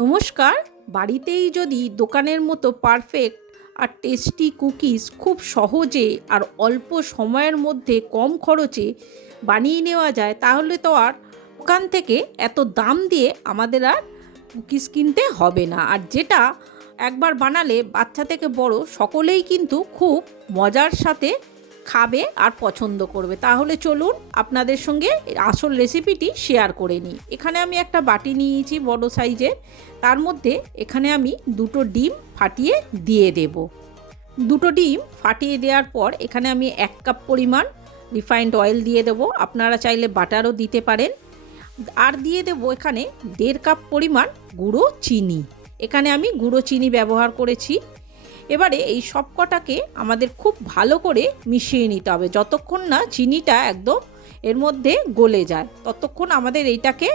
নমস্কার। বাড়িতেই যদি দোকানের মতো পারফেক্ট আর টেস্টি কুকিজ খুব সহজে আর অল্প সময়ের মধ্যে কম খরচে বানিয়ে নেওয়া যায়, তাহলে তো আর দোকান থেকে এত দাম দিয়ে আমাদের আর কুকিজ কিনতে হবে না। আর যেটা একবার বানালে বাচ্চা থেকে বড় সকলেই কিন্তু খুব মজার সাথে খাবে আর পছন্দ করবে। তাহলে চলুন আপনাদের সঙ্গে আসল রেসিপিটি শেয়ার করে নিই। এখানে আমি একটা বাটি নিয়েছি বড় সাইজের, তার মধ্যে এখানে আমি দুটো ডিম ফাটিয়ে দিয়ে দেব। দুটো ডিম ফাটিয়ে দেওয়ার পর এখানে আমি 1 কাপ পরিমাণ রিফাইন্ড অয়েল দিয়ে দেবো। আপনারা চাইলে বাটারও দিতে পারেন। আর দিয়ে দেবো এখানে 1.5 কাপ পরিমাণ গুঁড়ো চিনি। এখানে আমি গুঁড়ো চিনি ব্যবহার করেছি। এবারে এই সব কটাকে আমাদের খুব ভালো করে মিশিয়ে নিতে হবে। যতক্ষণ না চিনিটা একদম এর মধ্যে গলে যায় ততক্ষণ আমাদের এইটাকে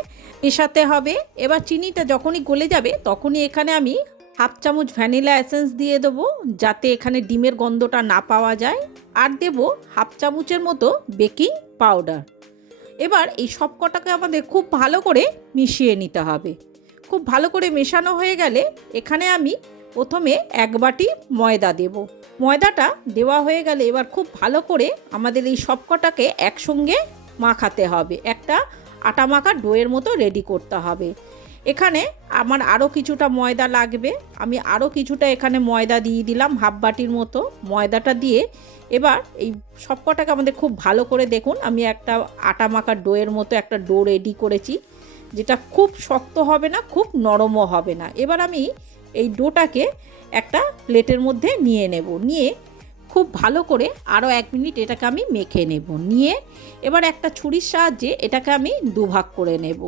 মেশাতে হবে। এবার চিনিটা যখনই গলে যাবে তখনই এখানে আমি 1/2 চামচ ভ্যানিলা এসেন্স দিয়ে দেবো, যাতে এখানে ডিমের গন্ধটা না পাওয়া যায়। আর দেবো 1/2 চামচের মতো বেকিং পাউডার। এবার এই সব কটাকে আমাদের খুব ভালো করে মিশিয়ে নিতে হবে। খুব ভালো করে মেশানো হয়ে গেলে এখানে আমি প্রথমে 1 বাটি ময়দা দেব। ময়দাটা দেওয়া হয়ে গেলে এবার খুব ভালো করে আমাদের এই সব কটাকে একসঙ্গে মাখাতে হবে। একটা আটা মাখা ডোয়ের মতো রেডি করতে হবে। এখানে আমার আরও কিছুটা ময়দা লাগবে। আমি আরও কিছুটা এখানে ময়দা দিয়ে দিলাম, 1/2 বাটির মতো ময়দাটা দিয়ে এবার এই সব কটাকে আমাদের খুব ভালো করে দেখুন আমি একটা আটা মাখা ডোয়ের মতো একটা ডো রেডি করেছি, যেটা খুব শক্ত হবে না, খুব নরমও হবে না। এবার আমি এই ডোটাকে একটা প্লেটের মধ্যে নিয়ে নেব। নিয়ে খুব ভালো করে আরও 1 মিনিট এটাকে আমি মেখে নেব। নিয়ে এবার একটা ছুরির সাহায্যে এটাকে আমি দুভাগ করে নেব।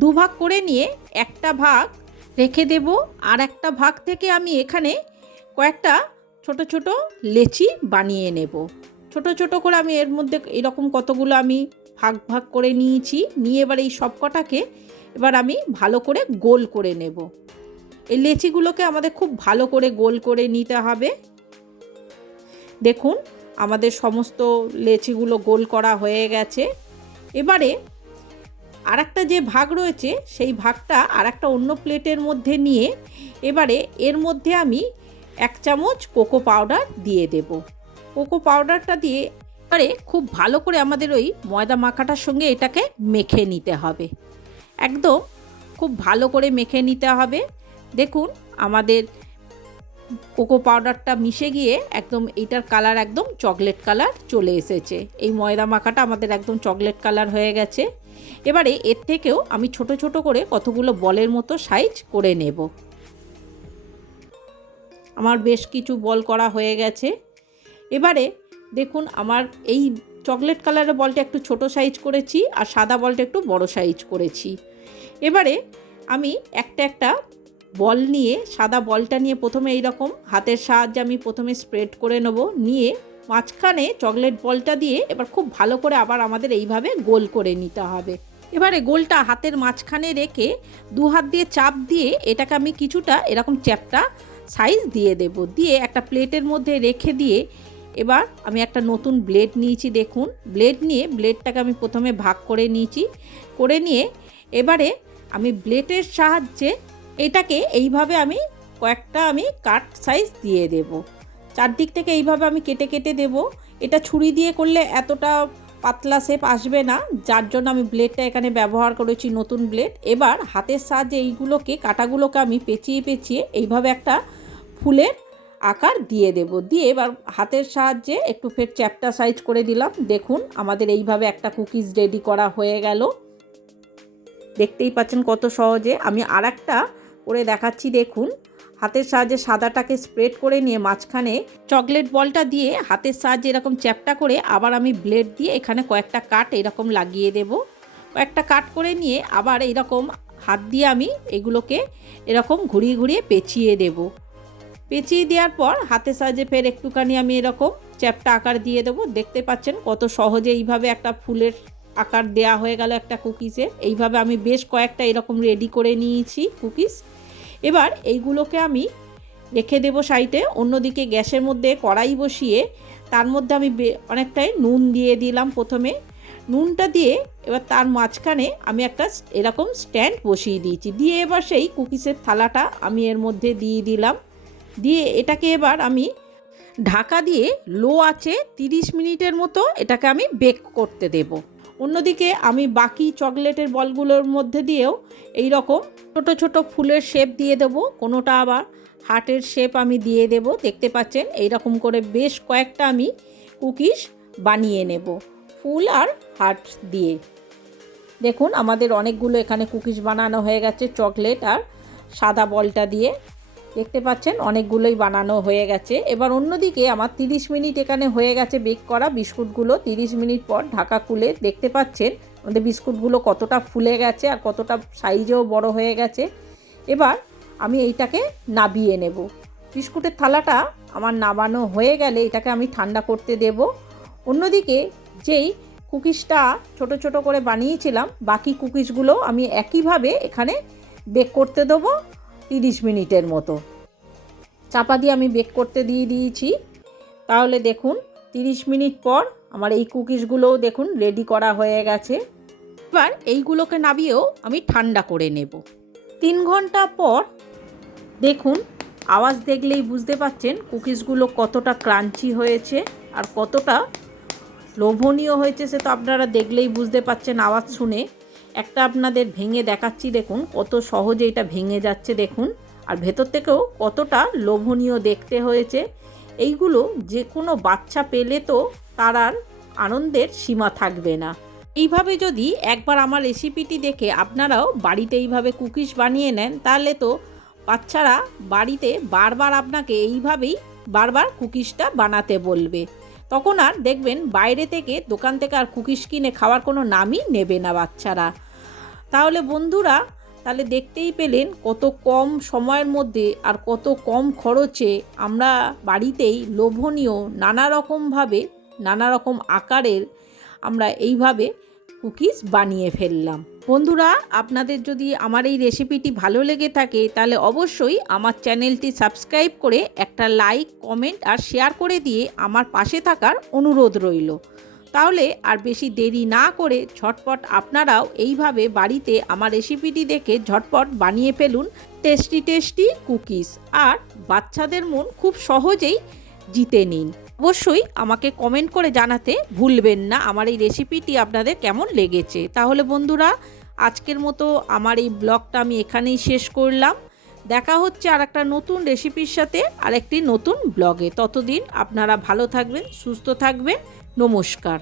দুভাগ করে নিয়ে একটা ভাগ রেখে দেব। আর একটা ভাগ থেকে আমি এখানে কয়েকটা ছোট ছোট লেচি বানিয়ে নেব। ছোট ছোট করে আমি এর মধ্যে এরকম কতগুলো আমি ভাগ ভাগ করে নিয়েছি। নিয়ে এবার এই সব কটাকে এবার আমি ভালো করে গোল করে নেব। এই লেচিগুলোকে আমাদের খুব ভালো করে গোল করে নিতে হবে। দেখুন আমাদের সমস্ত লেচিগুলো গোল করা হয়ে গেছে। এবারে আরেকটা যে ভাগ রয়েছে সেই ভাগটা আরেকটা অন্য প্লেটের মধ্যে নিয়ে এবারে এর মধ্যে আমি 1 চামচ কোকো পাউডার দিয়ে দেব। কোকো পাউডারটা দিয়ে এবারে খুব ভালো করে আমাদের ওই ময়দা মাখাটার সঙ্গে এটাকে মেখে নিতে হবে। একদম খুব ভালো করে মেখে নিতে হবে। দেখুন আমাদের কোকো পাউডারটা মিশে গিয়ে একদম এইটার কালার একদম চকলেট কালার চলে এসেছে। এই ময়দা মাখাটা আমাদের একদম চকলেট কালার হয়ে গেছে। এবারে এর থেকেও আমি ছোট ছোট করে কতগুলো বলের মতো সাইজ করে নেব। আমার বেশ কিছু বল করা হয়ে গেছে। এবারে দেখুন আমার এই চকলেট কালারের বলটা একটু ছোট সাইজ করেছি আর সাদা বলটা একটু বড় সাইজ করেছি। এবারে আমি একটা একটা বল নিয়ে সাদা বলটা নিয়ে প্রথমে এইরকম হাতের সাহায্যে আমি প্রথমে স্প্রেড করে নেব। নিয়ে মাঝখানে চকলেট বলটা দিয়ে এবার খুব ভালো করে আবার আমাদের এইভাবে গোল করে নিতে হবে। এবারে গোলটা হাতের মাঝখানে রেখে 2 হাত দিয়ে চাপ দিয়ে এটাকে আমি কিছুটা এরকম চ্যাপ্টা সাইজ দিয়ে দেব। দিয়ে একটা প্লেটের মধ্যে রেখে দিয়ে এবার আমি একটা নতুন ব্লেড নিয়েছি। দেখুন ব্লেড নিয়ে ব্লেডটাকে আমি প্রথমে ভাগ করে নিয়েছি। করে নিয়ে এবারে আমি ব্লেডের সাহায্যে এটাকে এইভাবে আমি কয়েকটা আমি কাট সাইজ দিয়ে দেব। চারদিক থেকে এইভাবে আমি কেটে কেটে দেব। এটা ছুরি দিয়ে করলে এতটা পাতলা শেপ আসবে না, যার জন্য আমি ব্লেডটা এখানে ব্যবহার করেছি নতুন ব্লেড। এবার হাতের সাহায্যে এইগুলোকে কাটাগুলোকে আমি পেঁচিয়ে পেঁচিয়ে এইভাবে একটা ফুলের আকার দিয়ে দেব। দিয়ে এবার হাতের সাহায্যে একটু ফের চ্যাপ্টা সাইজ করে দিলাম। দেখুন আমাদের এইভাবে একটা কুকিজ রেডি করা হয়ে গেল। দেখতেই পাচ্ছেন কত সহজে। আমি আরেকটা করে দেখাচ্ছি। দেখুন হাতের সাহায্যে সাদাটাকে স্প্রেড করে নিয়ে মাঝখানে চকলেট বলটা দিয়ে হাতের সাহায্যে এরকম চ্যাপ্টা করে আবার আমি ব্লেড দিয়ে এখানে কয়েকটা কাট এরকম লাগিয়ে দেব। কয়েকটা কাট করে নিয়ে আবার এইরকম হাত দিয়ে আমি এগুলোকে এরকম ঘুরিয়ে ঘুরিয়ে পেঁচিয়ে দেব। পেঁচিয়ে দেওয়ার পর হাতের সাহায্যে ফের একটুখানি আমি এরকম চ্যাপ্টা আকার দিয়ে দেবো। দেখতে পাচ্ছেন কত সহজে এইভাবে একটা ফুলের আকার দেয়া হয়ে গেল একটা কুকিজে। এইভাবে আমি বেশ কয়েকটা এরকম রেডি করে নিয়েছি কুকিজ। এবার এইগুলোকে আমি রেখে দেব সাইডে। অন্যদিকে গ্যাসের মধ্যে কড়াই বসিয়ে তার মধ্যে আমি অনেকটাই নুন দিয়ে দিলাম। প্রথমে নুনটা দিয়ে এবার তার মাঝখানে আমি একটা এরকম স্ট্যান্ড বসিয়ে দিয়েছি, দিয়ে এবার সেই কুকিসের থালাটা আমি এর মধ্যে দিয়ে দিলাম, দিয়ে এটাকে এবার আমি ঢাকা দিয়ে লো আঁচে 30 মিনিটের মতো এটাকে আমি বেক করতে দেব। অন্যদিকে আমি বাকি চকলেটের বলগুলোর মধ্যে দিয়েও এই রকম ছোট ছোট ফুলের শেপ দিয়ে দেব, কোনোটা আবার হার্টের শেপ আমি দিয়ে দেব। দেখতে পাচ্ছেন এই রকম করে বেশ কয়েকটা আমি কুকিজ বানিয়ে নেব ফুল আর হার্ট দিয়ে। দেখুন আমাদের অনেকগুলো এখানে কুকিজ বানানো হয়ে গেছে চকলেট আর সাদা বলটা দিয়ে। দেখতে পাচ্ছেন অনেকগুলোই বানানো হয়ে গেছে। এবার অন্যদিকে আমার 30 মিনিট এখানে হয়ে গেছে বেক করা বিস্কুটগুলো। 30 মিনিট পর ঢাকা খুলে দেখতে পাচ্ছেন আমাদের বিস্কুটগুলো কতটা ফুলে গেছে আর কতটা সাইজেও বড় হয়ে গেছে। এবার আমি এইটাকে নাবিয়ে নেব। বিস্কুটের থালাটা আমার নামানো হয়ে গেলে এটাকে আমি ঠান্ডা করতে দেব। অন্যদিকে যেই কুকিজটা ছোট ছোট করে বানিয়েছিলাম বাকি কুকিজগুলো আমি একইভাবে এখানে বেক করতে দেবো 30 মিনিটের মতো। চাপা দিয়ে আমি বেক করতে দিয়ে দিয়েছি। তাহলে দেখুন 30 মিনিট পর আমার এই কুকিজগুলোও দেখুন রেডি করা হয়ে গেছে। এবার এইগুলোকে নাবিয়েও আমি ঠান্ডা করে নেব। 3 ঘন্টা পর দেখুন আওয়াজ দেখলেই বুঝতে পাচ্ছেন কুকিজগুলো কতটা ক্রাঞ্চি হয়েছে আর কতটা লোভনীয় হয়েছে, সে তো আপনারা দেখলেই বুঝতে পাচ্ছেন আওয়াজ শুনে। একটা আপনাদের ভেঙে দেখাচ্ছি, দেখুন কত সহজে এটা ভেঙে যাচ্ছে দেখুন, আর ভেতর থেকেও কতটা লোভনীয় দেখতে হয়েছে। এইগুলো যে কোনো বাচ্চা পেলে তো তার আর আনন্দের সীমা থাকবে না। এইভাবে যদি একবার আমার রেসিপিটি দেখে আপনারাও বাড়িতে এইভাবে কুকিজ বানিয়ে নেন তাহলে তো বাচ্চারা বাড়িতে বারবার আপনাকে এইভাবেই বারবার কুকিজটা বানাতে বলবে। তখন আর দেখবেন বাইরে থেকে দোকান থেকে আর কুকিজ কিনে খাওয়ার কোনো নামই নেবে না বাচ্চারা। তাহলে বন্ধুরা তাহলে দেখতেই পেলেন কত কম সময়ের মধ্যে আর কত কম খরচে আমরা বাড়িতেই লোভনীয় নানা রকমভাবে নানা রকম আকারের আমরা এইভাবে কুকিজ বানিয়ে ফেললাম। বন্ধুরা আপনাদের যদি আমার এই রেসিপিটি ভালো লেগে থাকে তাহলে অবশ্যই আমার চ্যানেলটি সাবস্ক্রাইব করে একটা লাইক কমেন্ট আর শেয়ার করে দিয়ে আমার পাশে থাকার অনুরোধ রইল। তাহলে আর বেশি দেরি না করে ঝটপট আপনারাও এইভাবে বাড়িতে আমার রেসিপিটি দেখে ঝটপট বানিয়ে ফেলুন টেস্টি টেস্টি কুকিজ, আর বাচ্চাদের মন খুব সহজেই জিতে নিন। অবশ্যই আমাকে কমেন্ট করে জানাতে ভুলবেন না আমার এই রেসিপিটি আপনাদের কেমন লেগেছে। তাহলে বন্ধুরা আজকের মতো আমার এই ব্লগটা আমি এখানেই শেষ করলাম। দেখা হচ্ছে আর একটা নতুন রেসিপির সাথে আর একটি নতুন ব্লগে। ততদিন আপনারা ভালো থাকবেন, সুস্থ থাকবেন। নমস্কার।